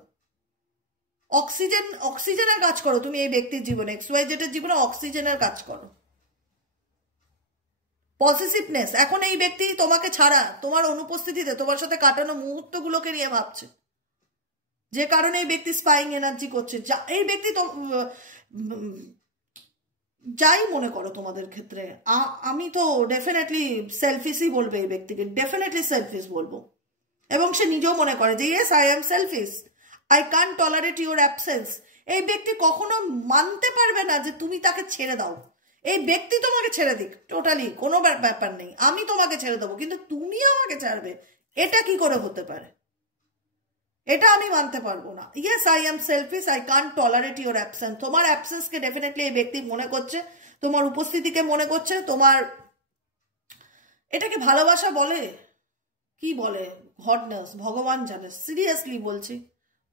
অক্সিজেনের কাজ করো তুমি এই ব্যক্তির জীবনে, এক্সওয়াইজেডের জীবনে অক্সিজেনের কাজ করো। পজিটিভনেস, এখন এই ব্যক্তি তোমাকে ছাড়া, তোমার অনুপস্থিতিতে তোমার সাথে কাটানো মুহূর্তগুলোকে নিয়ে ভাবছে, যে কারণে এই ব্যক্তি স্পাইং এনার্জি করছে। এই ব্যক্তি তো যাই মনে করো তোমাদের ক্ষেত্রে, আমি তো ডেফিনেটলি সেলফিশই বলবো এই ব্যক্তিকে, ডেফিনেটলি সেলফিশ বলবো। এবং সে নিজেও মনে করে যে yes I am selfish, I can't tolerate your absence. এই ব্যক্তি কখনো মানতে পারবে না যে তুমি তাকে ছেড়ে দাও। এই ব্যক্তি তোমাকে ছেড়ে দিক, টোটালি কোনো ব্যাপার নেই, আমি তোমাকে ছেড়ে দেবো, কিন্তু তুমি আমাকে ছাড়বে, এটা কি করে হতে পারে? এটা আমি মানতে পারবো না। Yes I am selfish, I can't tolerate your absence. তোমার অ্যাবসেন্সকে ডেফিনেটলি এই ব্যক্তি মনে করছে, তোমার উপস্থিতিকে মনে করছে, তোমার এটাকে ভালোবাসা বলে কি বলে, হটনেস, ভগবান জানে, সিরিয়াসলি বলছি,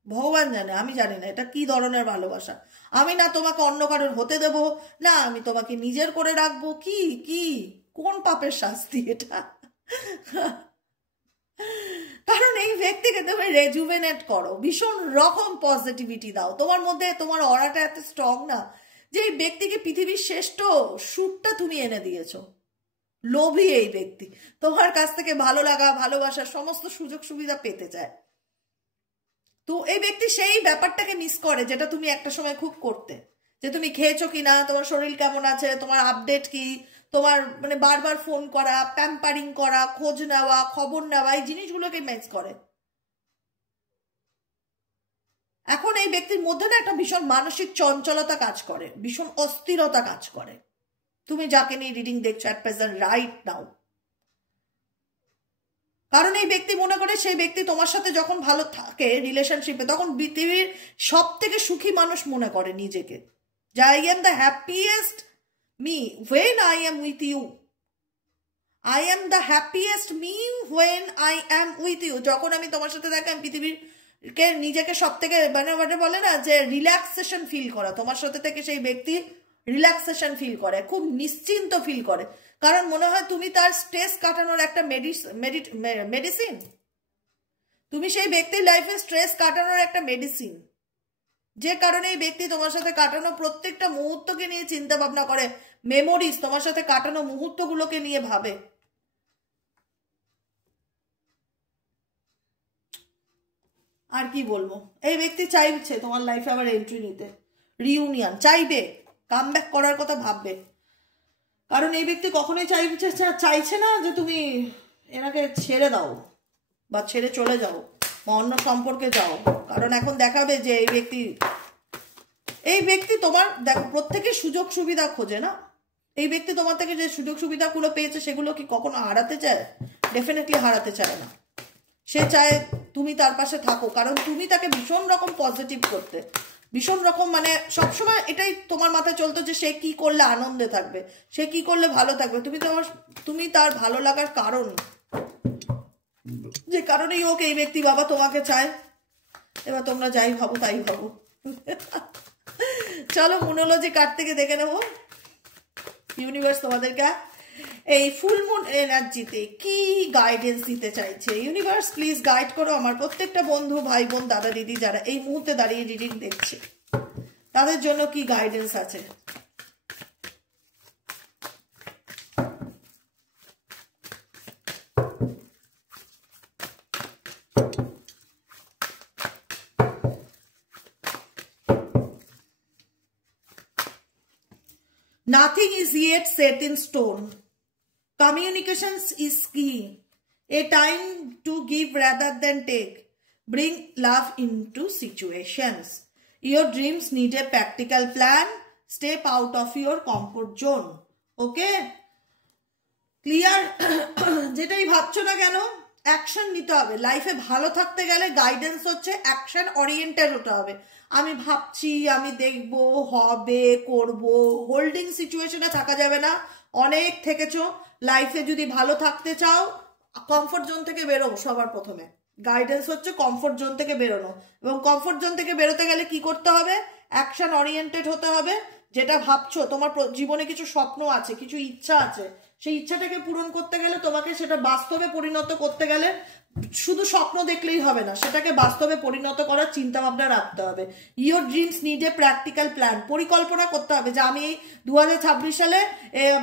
ভগবান জানে, আমি জানি না এটা কি ধরনের ভালোবাসা। আমি না তোমাকে অন্য কারোর হতে দেব, না আমি তোমাকে নিজের করে রাখবো, কি কি কোন পাপের শাস্তি এটা? কারণ এই ব্যক্তিকে তুমি রেজুভেনেট করো, ভীষণ রকম পজিটিভিটি দাও, তোমার মধ্যে তোমার অরাটা এত স্ট্রং না যে এই ব্যক্তিকে পৃথিবীর শ্রেষ্ঠ সুখটা তুমি এনে দিয়েছো। লোভী এই ব্যক্তি, তোমার কাছ থেকে ভালো লাগা, ভালোবাসার সমস্ত সুযোগ সুবিধা পেতে চায়। তো এই ব্যক্তি সেই ব্যাপারটাকে মিস করে যেটা তুমি একটা সময় খুব করতে, যে তুমি খেয়েছো কিনা, তোমার শরীর কেমন আছে, তোমার আপডেট কি, তোমার মানে বারবার ফোন করা, প্যাম্পারিং করা, খোঁজ নেওয়া, খবর নেওয়া, এই জিনিসগুলোকে মিস করে। এখন এই ব্যক্তির মধ্যে না একটা ভীষণ মানসিক চঞ্চলতা কাজ করে, ভীষণ অস্থিরতা কাজ করে, তুমি যাকে নিয়ে রিডিং দেখছো অ্যাট প্রেজেন্ট রাইট নাও। কারণ এই ব্যক্তি মনে করে সেই ব্যক্তি তোমার সাথে যখন ভালো থাকে রিলেশনশিপে, তখন পৃথিবীর সব থেকে সুখী মানুষ মনে করে নিজেকে, যে I am the happiest me when I am with you, I am the happiest me when I am with you. যখন আমি তোমার সাথে থাকি আমি পৃথিবীর নিজেকে সব থেকে মানে বলে না যে রিল্যাক্সেশন ফিল করা, তোমার সাথে থেকে সেই ব্যক্তি রিল্যাক্সেশন ফিল করে, খুব নিশ্চিন্ত ফিল করে, কারণ মনে হয় তুমি তার স্ট্রেস কাটানোর একটা মেডিসিন, তুমি সেই ব্যক্তির লাইফে স্ট্রেস কাটানোর একটা মেডিসিন, যে কারণে এই ব্যক্তি তোমার সাথে কাটানো প্রত্যেকটা মুহূর্তকে নিয়ে চিন্তা ভাবনা করে, মেমোরিজ, তোমার সাথে কাটানো মুহূর্তগুলোকে নিয়ে ভাবে। আর কি বলবো, এই ব্যক্তি চাইছে তোমার লাইফে আবার এন্ট্রি নিতে, রিউনিয়ন চাইবে, কাম ব্যাক করার কথা ভাববে, কারণ এই ব্যক্তি কখনোই চাইছে না যে তুমি এনাকে ছেড়ে দাও বা ছেড়ে চলে যাও বা অন্য সম্পর্কে যাও, কারণ এখন দেখাবে যে এই ব্যক্তি তোমার, দেখো প্রত্যেকে সুযোগ সুবিধা খোঁজে না, এই ব্যক্তি তোমার থেকে যে সুযোগ সুবিধাগুলো পেয়েছে সেগুলো কি কখনো হারাতে চায়? ডেফিনেটলি হারাতে চায় না, সে চায় তুমি তার পাশে থাকো, কারণ তুমি তাকে ভীষণ রকম পজিটিভ করতে, ভীষণ রকম মানে সবসময় এটাই তোমার মাথায় চলতো যে সে কি করলে আনন্দে থাকবে, সে কি করলে ভালো থাকবে। তুমি তার ভালো লাগার কারণ, যে কারণেই হোক এই ব্যক্তি বাবা তোমাকে চায়। এবার তোমরা যাই ভাবো তাই ভাবো। চলো মুনোলজি কার্ড থেকে দেখে নেবো ইউনিভার্স তোমাদেরকে এই ফুল মুন এনার্জিতে কি গাইডেন্স দিতে চাইছে। ইউনিভার্স প্লিজ গাইড করো আমার প্রত্যেকটা বন্ধু, ভাই বোন, দাদা দিদি যারা এই মুহূর্তে দাঁড়িয়ে রিডিং দেখছে, তাদের জন্য কি গাইডেন্স আছে। Nothing is yet set in stone. Communications is key. A time to give rather than take. Bring love into situations. Your dreams need a practical plan. Step out of your comfort zone. Okay? Clear? যেটাই ভাবছো না কেন অ্যাকশন নিতে হবে। লাইফে ভালো থাকতে গেলে গাইডেন্স হচ্ছে অ্যাকশন ওরিয়েন্টেড হতে হবে। আমি ভাবছি, আমি দেখব, হবে, করব, হোল্ডিং সিচুয়েশনে থাকা যাবে না। অনেক থেকেছো লাইফে, যদি ভালো থাকতে চাও কমফোর্ট জোন থেকে বেরো। সবার প্রথমে গাইডেন্স হচ্ছে কমফোর্ট জোন থেকে বেরোনো, এবং কমফোর্ট জোন থেকে বেরোতে গেলে কি করতে হবে, অ্যাকশন ওরিয়েন্টেড হতে হবে। যেটা ভাবছো, তোমার জীবনে কিছু স্বপ্ন আছে, কিছু ইচ্ছা আছে, সেই ইচ্ছাটাকে পূরণ করতে গেলে তোমাকে সেটা বাস্তবে পরিণত করতে গেলে শুধু স্বপ্ন দেখলেই হবে না, সেটাকে বাস্তবে পরিণত করার চিন্তা ভাবনা রাখতে হবে। Your dreams need a practical plan. পরিকল্পনা করতে হবে যে আমি 2026 সালে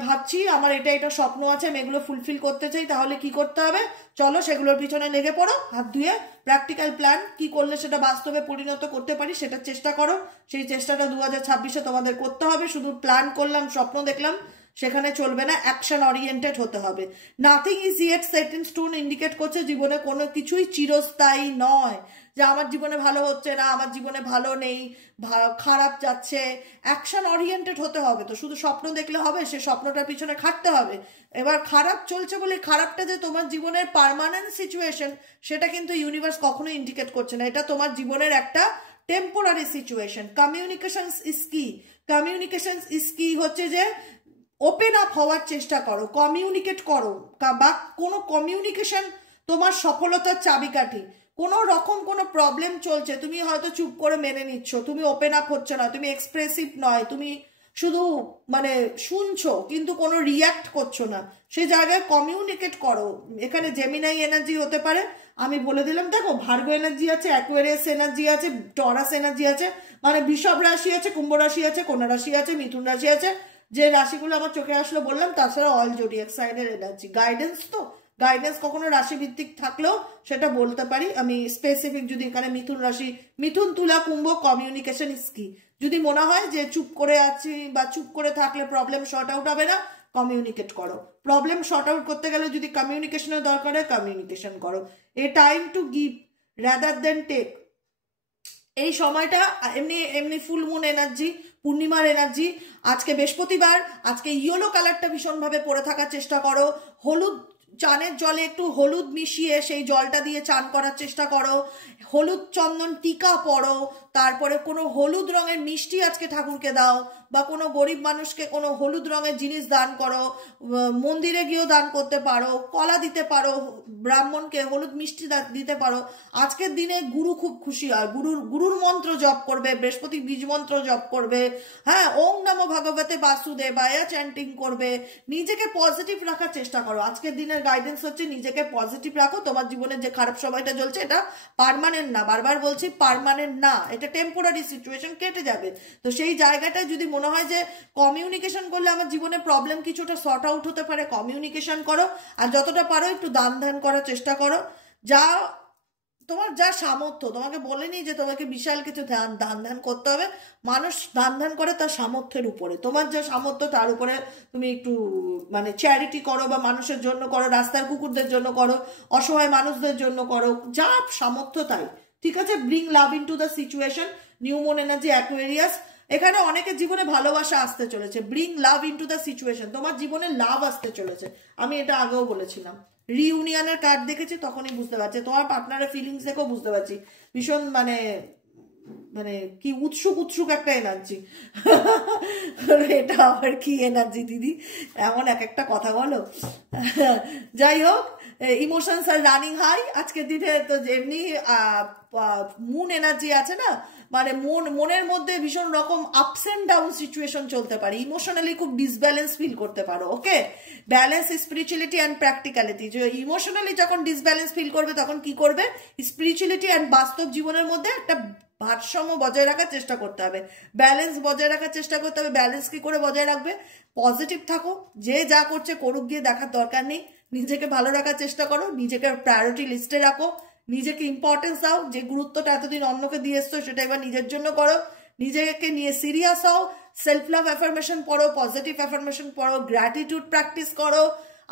ভাবছি আমার এটা স্বপ্ন আছে, আমি এগুলো ফুলফিল করতে চাই। তাহলে কি করতে হবে, চলো সেগুলোর পিছনে লেগে পড়ো, হাত ধুয়ে প্র্যাকটিক্যাল প্ল্যান কি করলে সেটা বাস্তবে পরিণত করতে পারি সেটার চেষ্টা করো। সেই চেষ্টাটা 2026-এ তোমাদের করতে হবে। শুধু প্ল্যান করলাম, স্বপ্ন দেখলাম, সেখানে চলবে না, অ্যাকশন ওরিয়েন্টেড হতে হবে। Nothing is yet set in stone indicate করছে জীবনে কোনো কিছুই চিরস্থায়ী নয়। যে আমার জীবনে ভালো হচ্ছে না, আমার জীবনে ভালো নেই, খারাপ যাচ্ছে, অ্যাকশন ওরিয়েন্টেড হতে হবে। তো শুধু স্বপ্ন দেখলে হবে, সে স্বপ্নটার পিছনে খাটতে হবে। এবার খারাপ চলছে বলে খারাপটা যে তোমার জীবনের পার্মানেন্ট সিচুয়েশন সেটা কিন্তু ইউনিভার্স কখনো ইন্ডিকেট করছে না। এটা তোমার জীবনের একটা টেম্পোরারি সিচুয়েশন। কমিউনিকেশনস ইজ কি। কমিউনিকেশনস ইজ কি হচ্ছে যে ওপেন আপ হওয়ার চেষ্টা করো, কমিউনিকেট করো, বা কোনো কমিউনিকেশন তোমার সফলতার চাবিকাঠি। কোনো রকম কোনো প্রবলেম চলছে, তুমি হয়তো চুপ করে মেনে নিচ্ছ, তুমি ওপেন আপ হচ্ছে না, তুমি এক্সপ্রেসিভ নয়, তুমি শুধু মানে শুনছো কিন্তু কোনো রিয়াক্ট করছো না, সেই জায়গায় কমিউনিকেট করো। এখানে জেমিনাই এনার্জি হতে পারে, আমি বলে দিলাম। দেখো ভার্গো এনার্জি আছে, অ্যাকুয়ারিয়াস এনার্জি আছে, টরাস এনার্জি আছে, মানে বৃষভ রাশি আছে, কুম্ভ রাশি আছে, কন্যা রাশি আছে, মিথুন রাশি আছে। যে রাশিগুলো আমার চোখে আসলো বললাম, তাছাড়া অল জোডিয়াক সাইনের এনার্জি। গাইডেন্স তো গাইডেন্স কখনো রাশি ভিত্তিক থাকলেও সেটা বলতে পারি আমি স্পেসিফিক। যদি এখানে মিথুন রাশি, মিথুন, তুলা, কুম্ভ, কমিউনিকেশন ইজ কি। যদি মনে হয় যে চুপ করে আছি বা চুপ করে থাকলে প্রবলেম শর্ট আউট হবে না, কমিউনিকেট করো। প্রবলেম শর্ট আউট করতে গেলে যদি কমিউনিকেশনের দরকার হয়, কমিউনিকেশন করো। A time to give rather than take. এই সময়টা এমনি এমনি ফুল মুন এনার্জি, পূর্ণিমার এনার্জি। আজকে বৃহস্পতিবার, আজকে ইয়েলো কালারটা ভীষণভাবে পরে থাকার চেষ্টা করো। হলুদ চানের জলে একটু হলুদ মিশিয়ে সেই জলটা দিয়ে চান করার চেষ্টা করো। হলুদ চন্দন টিকা পরো, তারপরে কোনো হলুদ রঙের মিষ্টি আজকে ঠাকুরকে দাও, বা কোনো গরিব মানুষকে কোনো হলুদ রঙের জিনিস দান করো। মন্দিরে গিয়েও দান করতে পারো, কলা দিতে পারো, ব্রাহ্মণকে হলুদ মিষ্টি দিতে পারো। আজকের দিনে গুরু খুব খুশি হয়, গুরুর মন্ত্র জপ করবে, বৃহস্পতি বীজ মন্ত্র জপ করবে, হ্যাঁ, ওম নমো ভগবতে বাসুদেবায়া চ্যান্টিং করবে। নিজেকে পজিটিভ রাখার চেষ্টা করো। আজকের দিনের গাইডেন্স হচ্ছে নিজেকে পজিটিভ রাখো। তোমার জীবনে যে খারাপ সময়টা চলছে এটা পার্মানেন্ট না, বারবার বলছি পার্মানেন্ট না, এটা টেম্পোরারি সিচুয়েশন, কেটে যাবে। তো সেই জায়গাটায় যদি মনে হয় যে কমিউনিকেশন করলে আমার জীবনে প্রবলেম কিছুটা সর্ট আউট হতে পারে, কমিউনিকেশন করো। আর যতটা পারো একটু দান ধ্যান করার চেষ্টা করো। যা তোমার যা সামর্থ্য, তোমাকে বলেনি যে তোমাকে বিশাল কিছু দান ধ্যান করতে হবে। মানুষ দান ধ্যান করে তার সামর্থ্যের উপরে, তোমার যা সামর্থ্য তার উপরে তুমি একটু মানে চ্যারিটি করো, বা মানুষের জন্য করো, রাস্তার কুকুরদের জন্য করো, অসহায় মানুষদের জন্য করো, যা সামর্থ্য তাই, ঠিক আছে। Bring love into the situation. New moon energy, Aquarius. এখানে অনেকের জীবনে ভালোবাসা আসতে চলেছে। Bring love into the situation, তোমার জীবনে লাভ আসতে চলেছে। আমি এটা আগেও বলেছিলাম। রিউনিয়নের কার্ড দেখেছি তখনই বুঝতে পারছি, তোমার পার্টনারের ফিলিংস দেখেও বুঝতে পারছি ভীষণ মানে মানে কি উৎসুক উৎসুক একটা এনার্জি। এটা আবার কি এনার্জি দিদি, এমন এক একটা কথা বলো। যাই হোক, ইমোশনস আর রানিং হাই আজকের দিনে। তো যেমনি মুন এনার্জি আছে না, মানে মনের মধ্যে ভীষণ রকম আপস এন্ড ডাউন সিচুয়েশন চলতে পারে, ইমোশনালি খুব ডিসব্যালেন্স ফিল করতে পারো। ওকে, ব্যালেন্স স্পিরিচুয়ালিটি অ্যান্ড প্র্যাকটিক্যালিটি। যে ইমোশনালি যখন ডিসব্যালেন্স ফিল করবে তখন কি করবে, স্পিরিচুয়ালিটি অ্যান্ড বাস্তব জীবনের মধ্যে একটা ভারসাম্য বজায় রাখার চেষ্টা করতে হবে, ব্যালেন্স বজায় রাখার চেষ্টা করতে হবে। ব্যালেন্স কি করে বজায় রাখবে, পজিটিভ থাকো, যে যা করছে করুক গিয়ে দেখার দরকার নেই, নিজেকে ভালো রাখার চেষ্টা করো, নিজেকে প্রায়োরিটি লিস্টে রাখো, নিজেকে ইম্পর্টেন্স দাও, যে গুরুত্বটা এতদিন অন্যকে দিয়ে এসছো সেটা এবার নিজের জন্য করো, নিজেকে নিয়ে সিরিয়াস হও, সেলফ লাভ অ্যাফার্মেশন পড়ো, পজিটিভ অ্যাফার্মেশন পড়ো, গ্র্যাটিটিউড প্র্যাকটিস করো।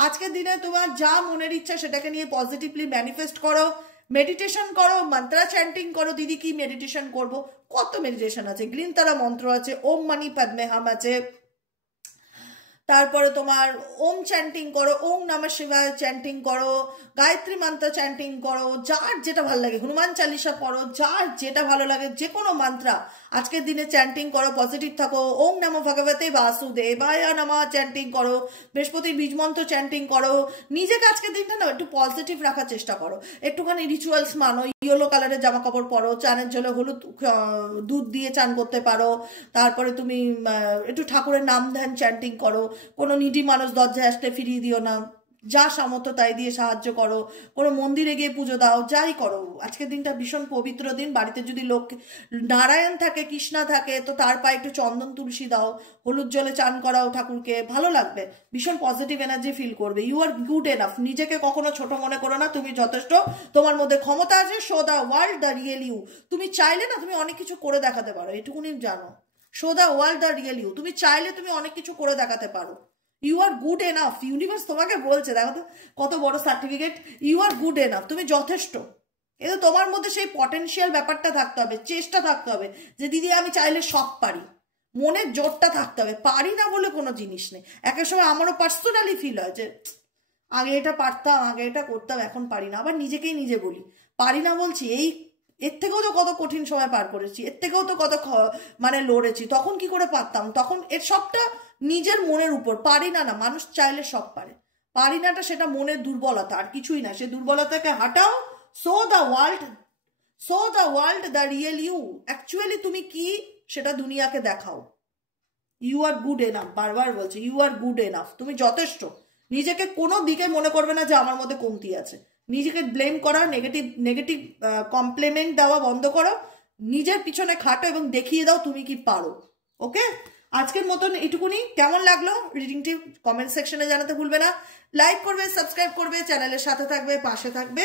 আজকের দিনে তোমার যা মনের ইচ্ছা সেটাকে নিয়ে পজিটিভলি ম্যানিফেস্ট করো, মেডিটেশন করো, মন্ত্রা চ্যান্টিং করো। দিদি কি মেডিটেশন করব, কত মেডিটেশন আছে, গ্রিন তারা মন্ত্র আছে, ওম মানি পদ্মে হাম আছে, তারপরে তোমার ওম চ্যান্টিং করো, ওম নমঃ শিবায় চ্যান্টিং করো, গায়ত্রী মন্ত্র চ্যান্টিং করো, যার যেটা ভালো লাগে, হনুমান চালিসা পড়ো, যার যেটা ভালো লাগে, যে কোনো মন্ত্রা আজকের দিনে চ্যান্টিং করো, পজিটিভ থাকো। ওম নমঃ ভগবতে বাসুদেবায় নমঃ চ্যান্টিং করো, বৃহস্পতির বীজ মন্ত্র চ্যান্টিং করো। নিজেকে আজকের দিনটা না একটু পজিটিভ রাখার চেষ্টা করো, একটুখানি রিচুয়ালস মানো, ইয়েলো কালারের জামা কাপড় পরো, চানের জলে হলুদ দুধ দিয়ে চান করতে পারো, তারপরে তুমি একটু ঠাকুরের নাম ধ্যান চ্যান্টিং করো, কোনো নিডি মানুষ দরজায় আসলে ফিরিয়ে দিও না, যা সামর্থ্য তাই দিয়ে সাহায্য করো, কোনো মন্দিরে গিয়ে পুজো দাও, যাই করো। আজকের দিনটা ভীষণ পবিত্র দিন। বাড়িতে যদি লোক নারায়ণ থাকে, কৃষ্ণা থাকে, তো তার পায়ে একটু চন্দন তুলসী দাও, হলুদ জলে চান করাও ঠাকুরকে, ভালো লাগবে, ভীষণ পজিটিভ এনার্জি ফিল করবে। ইউ আর গুড এনাফ, নিজেকে কখনো ছোট মনে করো না, তুমি যথেষ্ট, তোমার মধ্যে ক্ষমতা আছে। Show the world the real you. তুমি চাইলে না তুমি অনেক কিছু করে দেখাতে পারো, এটুকুনি জানো। Show the world the real you, তুমি চাইলে তুমি অনেক কিছু করে দেখাতে পারো। You are good enough, universe তোমাকে বলছে, দেখো তো কত বড় certificate, you are good enough, তুমি যথেষ্ট। কিন্তু তোমার মধ্যে সেই পটেনশিয়াল ব্যাপারটা থাকতে হবে, চেষ্টা থাকতে হবে, যে দিদি আমি চাইলে সব পারি, মনের জোরটা থাকতে হবে। পারি না বলে কোনো জিনিস নেই। এক এক সময় আমারও পার্সোনালি ফিল হয় যে আগে এটা পারতাম, আগে এটা করতাম, এখন পারি না। আবার নিজেকেই নিজে বলি পারি না বলছি, এর থেকেও তো কত কঠিন সময় পার করেছি, এর থেকেও তো কত মানে লড়েছি, তখন কি করে পারতাম, তখন এর সবটা নিজের মনের উপর। পারি না, না মানুষ চাইলে সব পারে, পারি নাটা সেটা মনের দুর্বলতা, আর কিছুই না। সে দুর্বলতাকে হাঁটাও, show the world the real you, actually তুমি কি সেটা দুনিয়াকে দেখাও। ইউ আর গুড এনাফ, বারবার বলছে ইউ আর গুড এনাফ, তুমি যথেষ্ট। নিজেকে কোনো দিকে মনে করবে না যে আমার মধ্যে কমতি আছে, নিজেকে ব্লেম করা, নেগেটিভ কমপ্লিমেন্ট দেওয়া বন্ধ করো, নিজের পিছনে খাটো এবং দেখিয়ে দাও তুমি কি পারো। ওকে, আজকের মতন এটুকুনি। কেমন লাগলো রিডিংটি কমেন্ট সেকশনে জানাতে ভুলবে না। লাইক করবে, সাবস্ক্রাইব করবে, চ্যানেলের সাথে থাকবে, পাশে থাকবে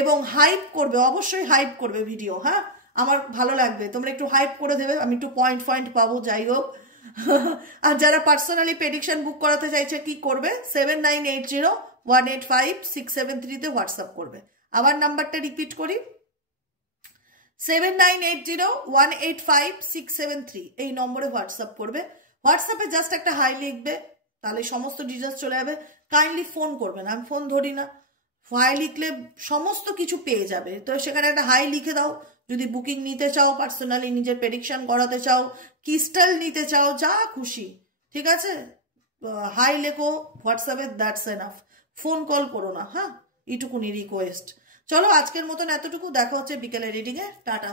এবং হাইপ করবে, অবশ্যই হাইপ করবে ভিডিও। হ্যাঁ, আমার ভালো লাগবে, তোমরা একটু হাইপ করে দেবে, আমি একটু পয়েন্ট পাবো। যাই হোক, আর যারা পার্সোনালি প্রেডিকশন বুক করাতে চাইছে কি করবে, 7980185673 হোয়াটসঅ্যাপ করবে। আবার নাম্বারটা রিপিট করি, 7980185673 এই নম্বরে হোয়াটসঅ্যাপ করবে। হোয়াটসঅ্যাপে জাস্ট একটা হাই লিখবে, তাহলে সমস্ত ডিটেলস চলে যাবে। কাইন্ডলি ফোন করবে না, আমি ফোন ধরি না। হাই লিখলে সমস্ত কিছু পেয়ে যাবে, তো সেখানে একটা হাই লিখে দাও। যদি বুকিং নিতে চাও, পার্সোনালি নিজের প্রেডিকশন করাতে চাও, ক্রিস্টাল নিতে চাও, যা খুশি, ঠিক আছে, হাই লেখো হোয়াটসঅ্যাপে, দ্যাটস এনাফ। ফোন কল করো না। হ্যাঁ, এইটুকুনি রিকোয়েস্ট। চলো আজকের মতন এতটুকু, দেখা হচ্ছে বিকেলে রিডিংয়ে। টাটা।